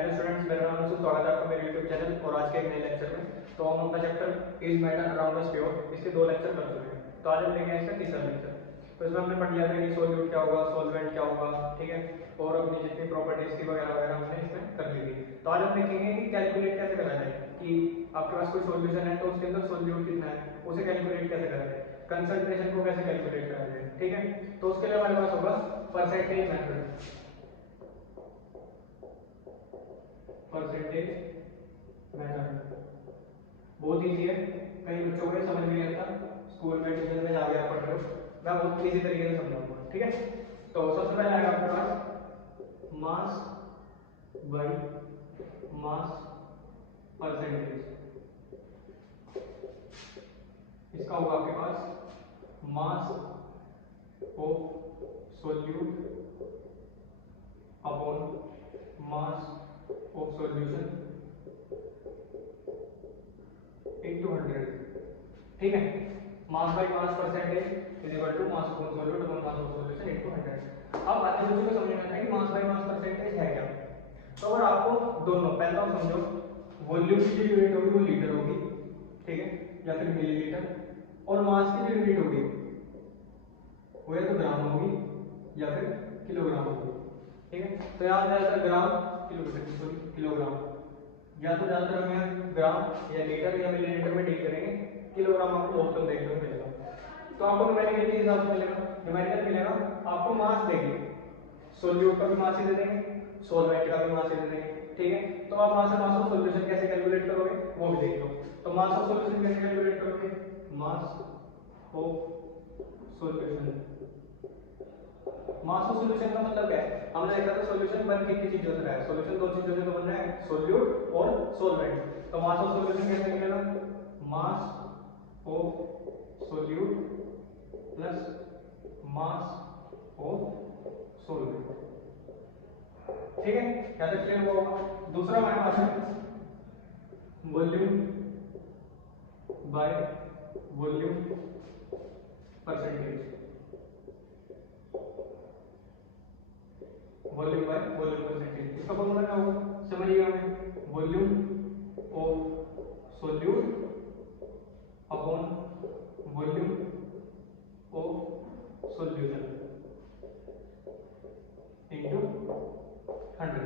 Hello students, मेरा नाम है स्वागत है आपका मेरे यूट्यूब चैनल और आज के एक नए लेक्चर में। तो हम अपना chapter is matter around us pure, इसके 2 लेक्चर कर चुके हैं। तो आज हम लेंगे इसका तीसरा लेक्चर। तो इसमें हमने पढ़ लिया था कि सोल्यूट क्या होगा, सोलवेंट क्या होगा, ठीक है, और अपनी जितनी प्रॉपर्टीज थी वगैरह वगैरह हमने इसमें कर ली थी। तो आज हम देखेंगे कि कैलकुलेट कैसे करा जाए, कि आपके पास कोई सोल्यूशन है तो उसके अंदर सोल्यूट कितना है उसे कैलकुलेट कैसे करा जाए, कंसंट्रेशन को कैसे कैलकुलेट करा जाए, ठीक है। तो उसके लिए हमारे पास होगा परसेंटेज मेथड। परसेंटेज मेथड बहुत इजी है, कई बच्चों को समझ में नहीं आता, स्कूल में ट्यूशन में जाके आप पढ़ रहे हो, मैं बहुत इजी तरीके से समझाऊंगा, ठीक है। तो सबसे पहले आएगा आपके पास मास बाई मास परसेंटेज। इसका होगा आपके पास mass of solute upon mass of solution into 100, ठीक है। Mass by mass percentage is equal to mass of solute upon mass of solution into 100। अब आगे बच्चों को समझ में आता है कि मास बाय मास परसेंटेज है क्या। तो अगर आपको दोनों पहला समझो, वॉल्यूम की जो यूनिट होगी वो लीटर होगी, ठीक है, या फिर मिलीलीटर, और मास की जो यूनिट होगी वो या तो ग्राम होगी या फिर किलोग्राम होगी, ठीक है। तो यहाँ ज्यादातर ग्राम किलोग्राम, या तो ज्यादातर हमें ग्राम या लीटर या मिलीलीटर में डील करेंगे, किलोग्राम आपको बहुत कम देखने को मिलेगा। तो आपको न्यूमेरिकल के हिसाब से मिलेगा, न्यूमेरिकल मिलेगा आपको मास देंगे, सोल्यूट का भी मास ही दे देंगे, सोलवेंट का भी मास ही दे देंगे, ठीक है। तो आप वहां से मास ऑफ सॉल्यूशन कैसे कैलकुलेट करोगे वो भी देख लो। तो मास ऑफ सॉल्यूशन कैसे कैलकुलेट करोगे, मास of solution, mass of solution का मतलब क्या है, हमने देखा था सॉल्यूशन बन कितनी चीजों से रहा है, सॉल्यूशन 2 चीजों से तो बन रहा है, सोल्यूट और सोलवेंट। तो मास ऑफ सॉल्यूशन कैसे निकलेगा, mass of solute plus mass of solvent, ठीक है। क्या तक क्लियर हुआ होगा। दूसरा हमारे पास है volume by volume percentage, volume by volume percentage. इसका फॉर्मूला क्या होगा समझिएगा, हमें volume of solute upon volume of solution into 100।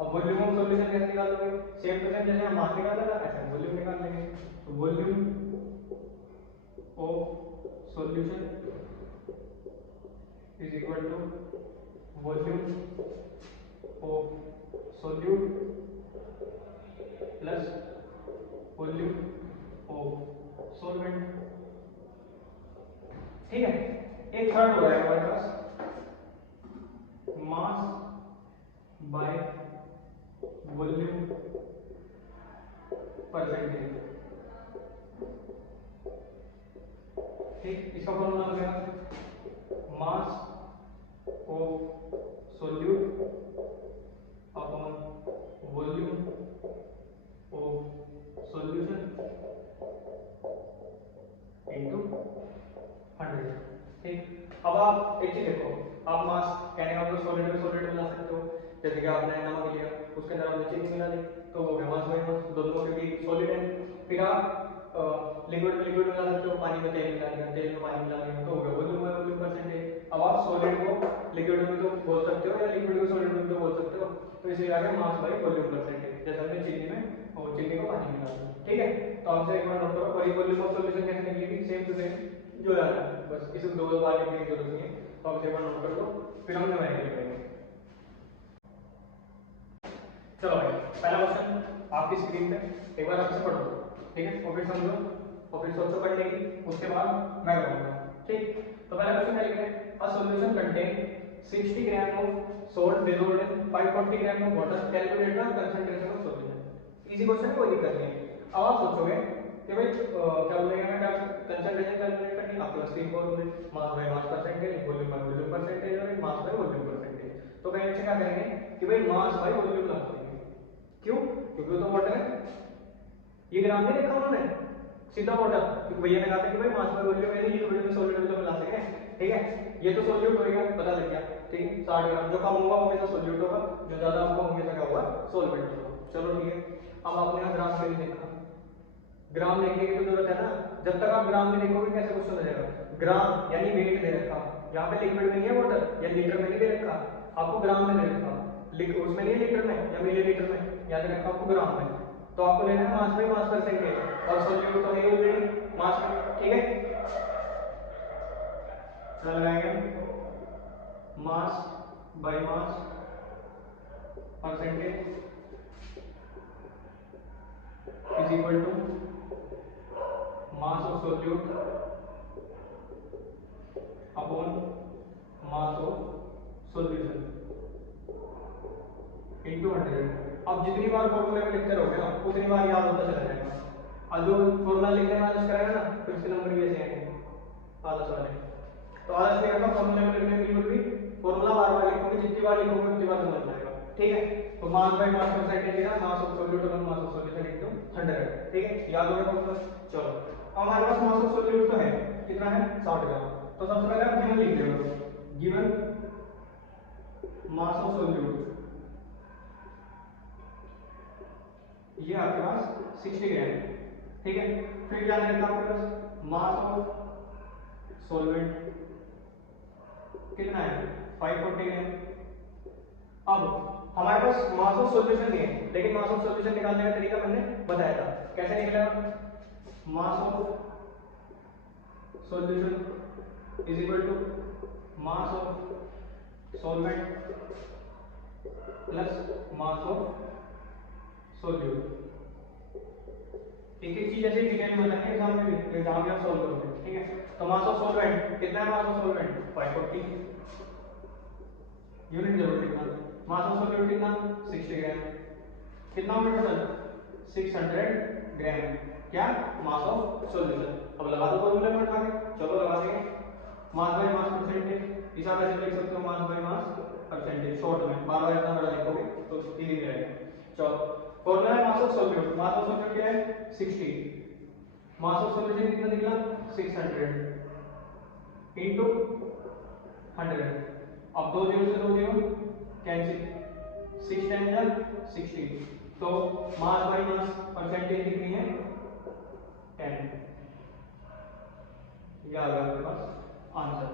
अब वॉल्यूम ऑफ सॉल्यूशन कैसे निकालोगे, सेम टू सेम जैसे हम मास निकाला था ऐसे वॉल्यूम निकाल लेंगे। तो volume of solution is equal to volume of solute plus volume of solvent, ठीक है। एक थर्ड हो जाएगा हमारे पास मास बाय वॉल्यूम परसेंटेज, ठीक। इसका फॉर्मूला हो गया mass of solute upon volume of solution into 100, ठीक। अब आप एक चीज देखो, आप मास कहने का मतलब सॉलिड में सॉलिड मिला सकते हो, जैसे कि आपने नमक लिया उसके अंदर आपने चीनी मिला दी तो हो गया मास बाय मास, दोनों क्योंकि सॉलिड है। फिर आप लिक्विड में लिक्विड मिला सकते हो, पानी में तेल मिला दिया, तेल में पानी मिला दिया तो हो गया वॉल्यूम बाय वॉल्यूम परसेंटेज। अब आप सॉलिड को लिक्विड में तो बोल सकते हो या लिक्विड को सॉलिड में तो बोल सकते हो, तो इसलिए आ गया मास बाय वॉल्यूम परसेंटेज, जैसे हमने चीनी में और चीनी को पानी मिला दिया, ठीक है। तो आपसे एक बार नोट करो, वही वॉल्यूम ऑफ सॉल्यूशन कैसे निकलेगी, सेम टू सेम जो है बस इसे 2 बार लिखने की जरूरत नहीं है। तो आप एक बार नोट कर लो, फिर हम न्यूमेरिकल करेंगे। चलो भाई, पहला क्वेश्चन आपकी स्क्रीन पे एक बार अच्छे पढ़ो, ठीक है, और फिर समझो और फिर सोचो पढ़ने की, उसके बाद मैं करूंगा, ठीक। तो पहला क्वेश्चन क्या लिखा है, a solution contain 60 gram of salt dissolved in 540 gram of water, calculate the concentration of solution. Easy question, कोई दिक्कत नहीं है। अब आप सोचोगे कि भाई क्या बोलेंगे, मैं क्या कंसंट्रेशन कैलकुलेट करनी है, आपके पास 3 फॉर्मूले, मास by mass percentage, volume by volume percentage और एक मास बाय वॉल्यूम परसेंटेज। तो कहीं बच्चे क्या करेंगे कि भाई मास बाय वॉल्यूम लगा देंगे, क्यों, क्योंकि तो वाटर है, ये ग्राम नहीं लिखा उन्होंने, सीधा वाटर, क्योंकि भैया ने कहा था कि भाई मास बाय वॉल्यूम है, लिक्विड में सॉलिड में तो मिला सके, ठीक है। ये तो सॉल्यूट होएगा, पता लग गया। ठीक है 60 ग्राम। जो कम होगा वो हमेशा सोल्यूट होगा, जो ज्यादा होगा वो हमेशा क्या होगा सोलवेंट होगा। चलो ठीक है, अब आपने यहाँ ग्राम के लिए देखा, ग्राम लिखने की तो जरूरत है ना, जब तक आप ग्राम में देखोगे कैसे क्वेश्चन हो जाएगा। ग्राम यानी वेट दे रखा, यहाँ पे लिक्विड में नहीं है वाटर या लीटर में नहीं दे रखा, आपको ग्राम में दे रखा, उसमें नहीं है लीटर में या मिलीलीटर में, याद रखा आपको ग्राम में। तो आपको लेना है मास बाई मास परसेंटेज, और सोल्यूट तो है ऑलरेडी मास में, ठीक है। चल लगाएंगे mass by mass percentage is equal to mass of solute upon mass of solution into 100। अब जितनी बार फॉर्मूले में लिखते रहोगे ना उतनी बार याद होता चला जाएगा, और जो फॉर्मूला लिखने में आलस करेगा ना फिर उसके नंबर भी ऐसे आएंगे आलस वाले। तो आलस नहीं करना, फॉर्मूले में लिखने में बिल्कुल भी फॉर्मूला बार बार लिखोगे, जितनी बार लिखोगे उतनी बार समझ में आएगा, ठीक है। तो मास बाय मास परसेंटेज है मास of solute upon mass of solution into 100, ठीक है, याद होगा फॉर्मूला। चलो अब हमारे पास मास ऑफ सोल्यूट तो है, कितना है 60 ग्राम। तो सबसे पहले आप गिवन लिख देना, गिवन मास ऑफ सोल्यूट ये आपके पास 60 ग्राम, ठीक है। फिर क्या रहेगा आपके पास मास ऑफ सॉल्वेंट कितना है 540 ग्राम। अब हमारे पास मास ऑफ सॉल्यूशन नहीं है, लेकिन मास ऑफ सॉल्यूशन निकालने का तरीका मैंने बताया था, कैसे निकलेगा। Mass of solution is equal to mass of solvent plus mass of solute. एक एक चीज ऐसे डिटेल में बताएंगे एग्जाम में भी, एग्जाम में आप सॉल्व करोगे, ठीक है। तो मास ऑफ सॉल्वेंट कितना है, मास ऑफ सॉल्वेंट 540 यूनिट जरूर लिखना। मास ऑफ सोल्यूट कितना 60 ग्राम, कितना हो गया टोटल 600 ग्राम, क्या मास ऑफ सॉल्यूशन। अब लगा दो फॉर्मूले में उठा के, चलो लगा देंगे मास बाय मास परसेंटेज, इस तरह से लिख सकते हो मास बाय मास परसेंटेज, शॉर्ट में बार बार इतना बड़ा लिखोगे तो इजी रहेगा। चलो फॉर्मूला है मास of solute, mass of solute क्या है 60, मास ऑफ सॉल्यूशन कितना निकला 600 इनटू 100। अब दो जीरो से दो जीरो कैंसिल, 6 टाइम जा 60, तो मास बाय मास परसेंटेज कितनी है 10, ये आ गया आपके पास आंसर,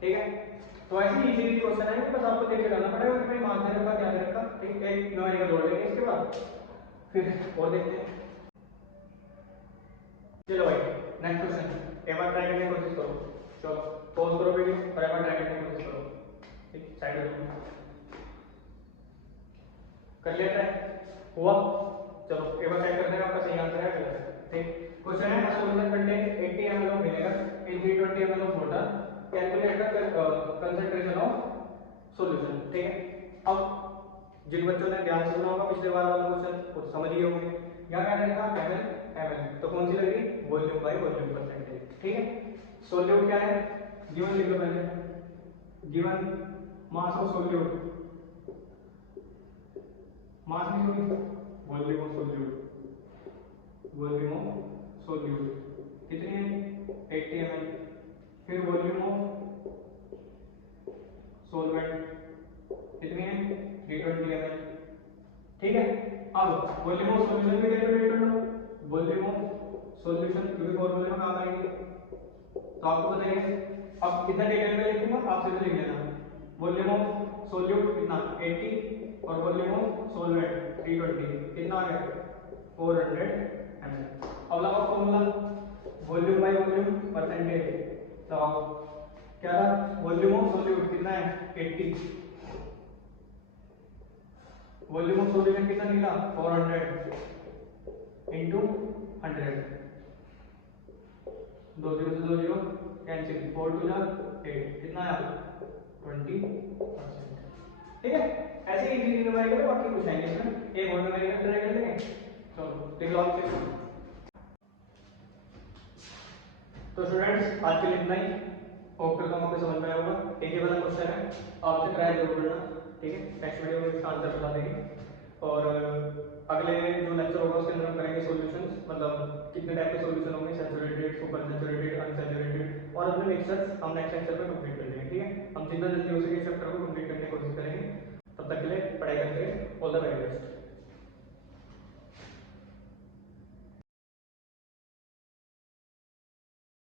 ठीक है। तो ऐसे ही इजीली क्वेश्चन है, बस आपको देख के करना पड़ेगा कि भाई मास दे रखा क्या दे रखा, ठीक है। एक न्यूमेरिकल जोड़ लेंगे इसके बाद फिर और देखते हैं। चलो भाई नेक्स्ट क्वेश्चन, एक बार ट्राई करने की कोशिश करो, चलो पॉज करो वीडियो और एक बार ट्राई करने की कोशिश करो, ठीक साइड में कर लेते हैं, हुआ। चलो एक बार चेक करते हैं आपका सही आंसर है क्या है, ठीक। क्वेश्चन है solution contain 80 ml of vinegar in 320 ml of water, calculate the concentration of solution, ठीक है। अब जिन बच्चों ने ध्यान से सुना होगा पिछले बार वाला क्वेश्चन वो समझ गए होंगे, यहाँ क्या रहेगा ml, तो कौन सी लगेगी वॉल्यूम बाय वॉल्यूम परसेंटेज, ठीक है। सोल्यूट क्या है, गिवन लिख लो पहले, गिवन मास ऑफ सोल्यूट, मास नहीं होगी volume of solute, volume of solute कितनी है 80 ml, फिर वॉल्यूम ऑफ सॉल्वेंट कितनी है 320 ml, ठीक है। अब वॉल्यूम ऑफ सॉल्यूशन भी कैलकुलेट कर लो, वॉल्यूम ऑफ सॉल्यूशन क्योंकि फॉर्मूले में काम आएगी तो आपको बताइए। अब कितना डिटेल में लिखूंगा आप सीधे लिख लेना, वॉल्यूम ऑफ सोल्यूट कितना 80 और वॉल्यूम ऑफ सॉल्वेंट 320 कितना आ गया 400 ml। अब लगाओ formula volume by volume percentage, लगाओ क्या था वॉल्यूम ऑफ सोल्यूट कितना है 80, वॉल्यूम ऑफ सॉल्यूशन कितना निकला 400 इनटू 100, दो जीरो से दो जीरो कैंसिल, 4 2 जा 8 कितना आया 20%, ठीक है। ऐसे ही इजी न्यूमेरिकल बाकी कुछ नहीं इसमें, एक और न्यूमेरिकल ट्राई कर लेंगे, चलो देख लो आप। तो स्टूडेंट्स आज के लिए इतना ही, होप करता हूँ आपको समझ में आया होगा। एक ही वाला क्वेश्चन है, आपसे ट्राई जरूर करना, ठीक है। नेक्स्ट वीडियो में इसका आंसर बता देंगे, और अगले जो लेक्चर होगा उसके अंदर हम करेंगे सॉल्यूशंस, मतलब कितने टाइप के सॉल्यूशन होंगे, सैचुरेटेड, सुपर सैचुरेटेड, अनसैचुरेटेड, और अपने मिक्सचर्स हम नेक्स्ट लेक्चर में कंप्लीट कर लेंगे, ठीक है। हम जितना जल्दी हो सके इस चैप्टर को कंप्लीट करने की कोशिश करेंगे। तब तक के लिए पढ़ाई करते रहिए। All the very best.